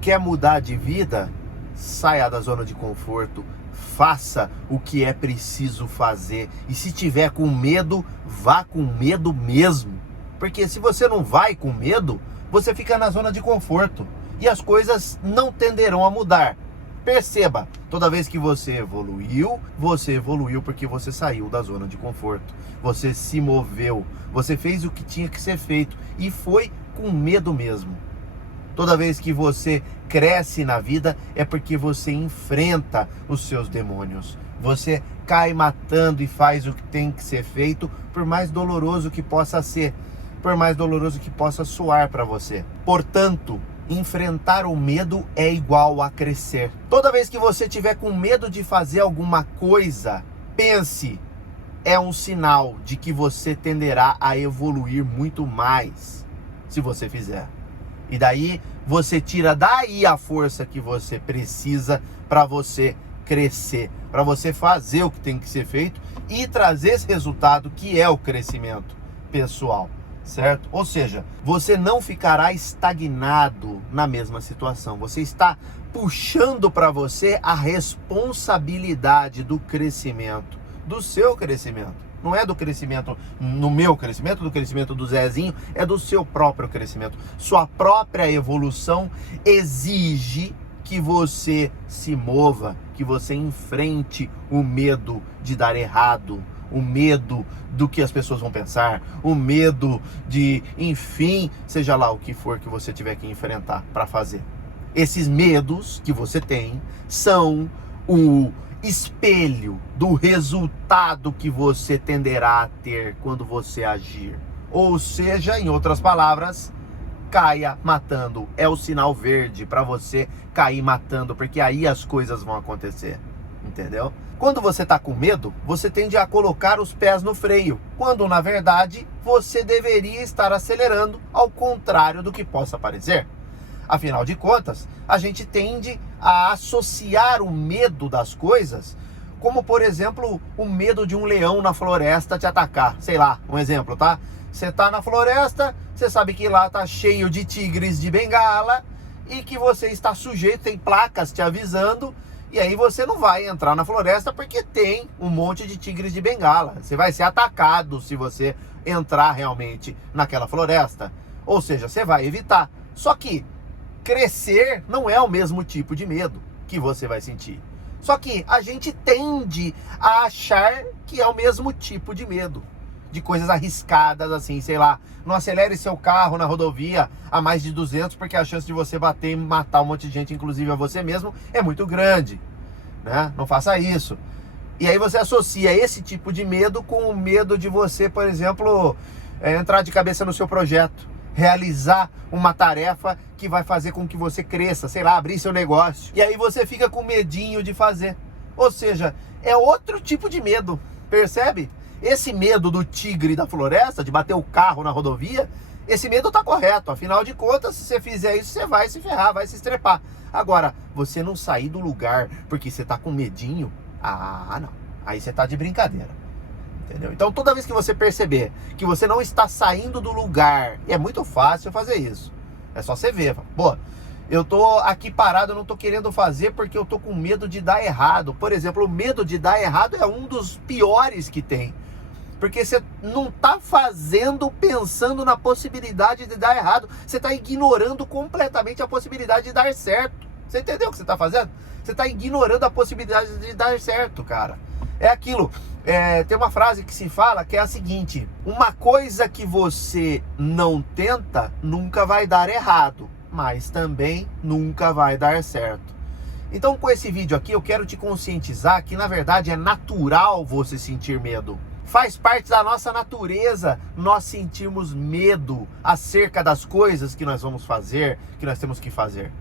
Quer mudar de vida? Saia da zona de conforto. Faça o que é preciso fazer. E se tiver com medo, vá com medo mesmo. Porque se você não vai com medo, você fica na zona de conforto. E as coisas não tenderão a mudar. Perceba, toda vez que você evoluiu porque você saiu da zona de conforto. Você se moveu, você fez o que tinha que ser feito e foi com medo mesmo. Toda vez que você cresce na vida é porque você enfrenta os seus demônios. Você cai matando e faz o que tem que ser feito, por mais doloroso que possa ser, por mais doloroso que possa soar para você. Portanto, enfrentar o medo é igual a crescer. Toda vez que você tiver com medo de fazer alguma coisa, pense, é um sinal de que você tenderá a evoluir muito mais se você fizer. E daí você tira daí a força que você precisa para você crescer, para você fazer o que tem que ser feito e trazer esse resultado que é o crescimento pessoal, certo? Ou seja, você não ficará estagnado na mesma situação. Você está puxando para você a responsabilidade do crescimento, do seu crescimento. Não é do crescimento, no meu crescimento, do crescimento do Zezinho, é do seu próprio crescimento. Sua própria evolução exige que você se mova, que você enfrente o medo de dar errado, o medo do que as pessoas vão pensar, o medo de, enfim, seja lá o que for que você tiver que enfrentar para fazer. Esses medos que você tem são o espelho do resultado que você tenderá a ter quando você agir. Ou seja, em outras palavras, caia matando. É o sinal verde para você cair matando, porque aí as coisas vão acontecer. Entendeu? Quando você está com medo, você tende a colocar os pés no freio, quando na verdade você deveria estar acelerando, ao contrário do que possa parecer. Afinal de contas, a gente tende a associar o medo das coisas, como por exemplo, o medo de um leão na floresta te atacar. Sei lá, um exemplo, tá? Você tá na floresta, você sabe que lá tá cheio de tigres de bengala e que você está sujeito, tem placas te avisando, e aí você não vai entrar na floresta porque tem um monte de tigres de bengala. Você vai ser atacado se você entrar realmente naquela floresta. Ou seja, você vai evitar. Só que crescer não é o mesmo tipo de medo que você vai sentir. Só que a gente tende a achar que é o mesmo tipo de medo. De coisas arriscadas, assim, sei lá. Não acelere seu carro na rodovia a mais de 200, porque a chance de você bater e matar um monte de gente, inclusive a você mesmo, é muito grande, né? Não faça isso. E aí você associa esse tipo de medo com o medo de você, por exemplo, entrar de cabeça no seu projeto, realizar uma tarefa que vai fazer com que você cresça, sei lá, abrir seu negócio. E aí você fica com medinho de fazer. Ou seja, é outro tipo de medo, percebe? Esse medo do tigre da floresta, de bater o carro na rodovia, esse medo tá correto. Afinal de contas, se você fizer isso, você vai se ferrar, vai se estrepar. Agora, você não sair do lugar porque você tá com medinho, não. Aí você tá de brincadeira. Entendeu? Então toda vez que você perceber que você não está saindo do lugar, é muito fácil fazer isso. É só você ver. Pô, eu tô aqui parado, eu não tô querendo fazer porque eu tô com medo de dar errado. Por exemplo, o medo de dar errado é um dos piores que tem. Porque você não tá fazendo pensando na possibilidade de dar errado. Você tá ignorando completamente a possibilidade de dar certo. Você entendeu o que você tá fazendo? Você tá ignorando a possibilidade de dar certo, cara. É aquilo. Tem uma frase que se fala que é a seguinte: uma coisa que você não tenta nunca vai dar errado, mas também nunca vai dar certo. Então, com esse vídeo aqui, eu quero te conscientizar que, na verdade, é natural você sentir medo. Faz parte da nossa natureza nós sentirmos medo acerca das coisas que nós vamos fazer, que nós temos que fazer.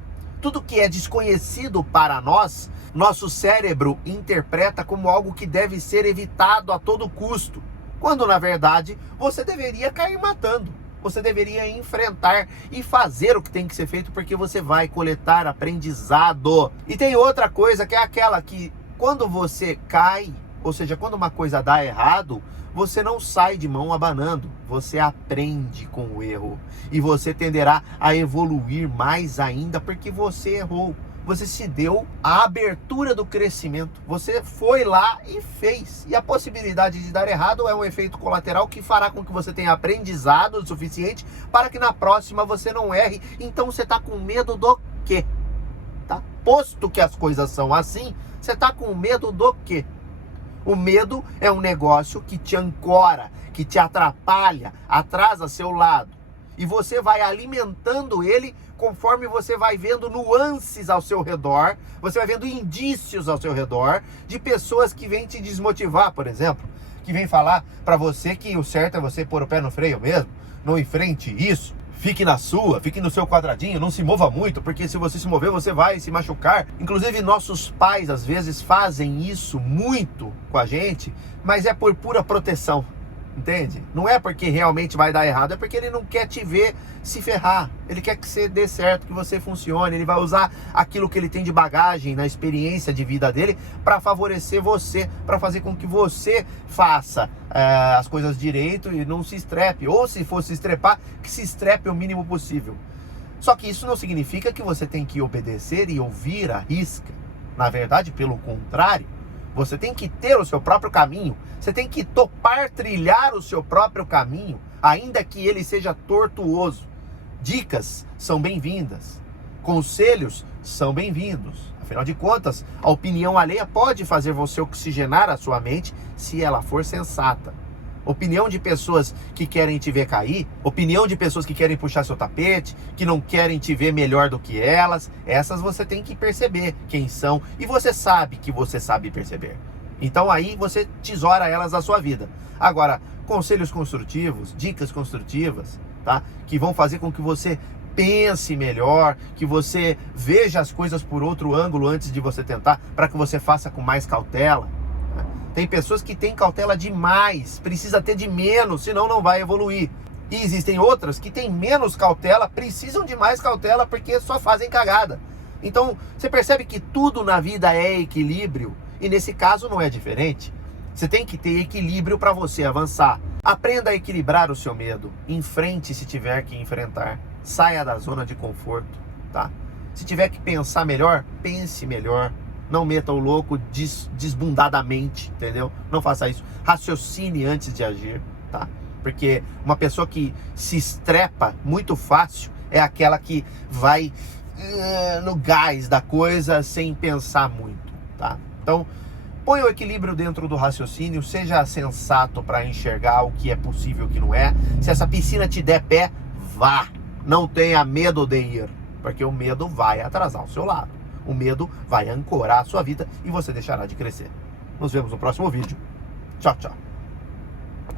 Tudo que é desconhecido para nós, nosso cérebro interpreta como algo que deve ser evitado a todo custo. Quando, na verdade, você deveria cair matando. Você deveria enfrentar e fazer o que tem que ser feito, porque você vai coletar aprendizado. E tem outra coisa que é aquela que, quando você cai, Ou seja, quando uma coisa dá errado, você não sai de mão abanando, você aprende com o erro. E você tenderá a evoluir mais ainda porque você errou. Você se deu a abertura do crescimento. Você foi lá e fez. E a possibilidade de dar errado é um efeito colateral que fará com que você tenha aprendizado o suficiente para que na próxima você não erre. Então você está com medo do quê? Tá? Posto que as coisas são assim, você está com medo do quê? O medo é um negócio que te ancora, que te atrapalha, atrasa seu lado. E você vai alimentando ele conforme você vai vendo nuances ao seu redor, você vai vendo indícios ao seu redor de pessoas que vêm te desmotivar, por exemplo, que vêm falar para você que o certo é você pôr o pé no freio mesmo, não enfrente isso, fique na sua, fique no seu quadradinho, não se mova muito, porque se você se mover você vai se machucar. Inclusive nossos pais às vezes fazem isso muito com a gente, mas é por pura proteção. Entende? Não é porque realmente vai dar errado, é porque ele não quer te ver se ferrar. Ele quer que você dê certo, que você funcione. Ele vai usar aquilo que ele tem de bagagem na experiência de vida dele para favorecer você, para fazer com que você faça as coisas direito e não se estrepe. Ou se for se estrepar, que se estrepe o mínimo possível. Só que isso não significa que você tem que obedecer e ouvir à risca. Na verdade, pelo contrário, você tem que ter o seu próprio caminho. Você tem que topar trilhar o seu próprio caminho, ainda que ele seja tortuoso. Dicas são bem-vindas. Conselhos são bem-vindos. Afinal de contas, a opinião alheia pode fazer você oxigenar a sua mente se ela for sensata. Opinião de pessoas que querem te ver cair, opinião de pessoas que querem puxar seu tapete, que não querem te ver melhor do que elas, essas você tem que perceber quem são e você sabe que você sabe perceber. Então aí você tesoura elas da sua vida. Agora, conselhos construtivos, dicas construtivas, tá? Que vão fazer com que você pense melhor, que você veja as coisas por outro ângulo antes de você tentar, para que você faça com mais cautela. Tem pessoas que têm cautela demais, precisa ter de menos, senão não vai evoluir. E existem outras que têm menos cautela, precisam de mais cautela porque só fazem cagada. Então, você percebe que tudo na vida é equilíbrio, e nesse caso não é diferente. Você tem que ter equilíbrio para você avançar. Aprenda a equilibrar o seu medo, enfrente se tiver que enfrentar, saia da zona de conforto, tá? Se tiver que pensar melhor, pense melhor. Não meta o louco desbundadamente, entendeu? Não faça isso. Raciocine antes de agir, tá? Porque uma pessoa que se estrepa muito fácil é aquela que vai no gás da coisa sem pensar muito, tá? Então, põe o equilíbrio dentro do raciocínio, seja sensato para enxergar o que é possível e o que não é. Se essa piscina te der pé, vá. Não tenha medo de ir, porque o medo vai atrasar o seu lado. O medo vai ancorar a sua vida e você deixará de crescer. Nos vemos no próximo vídeo. Tchau, tchau.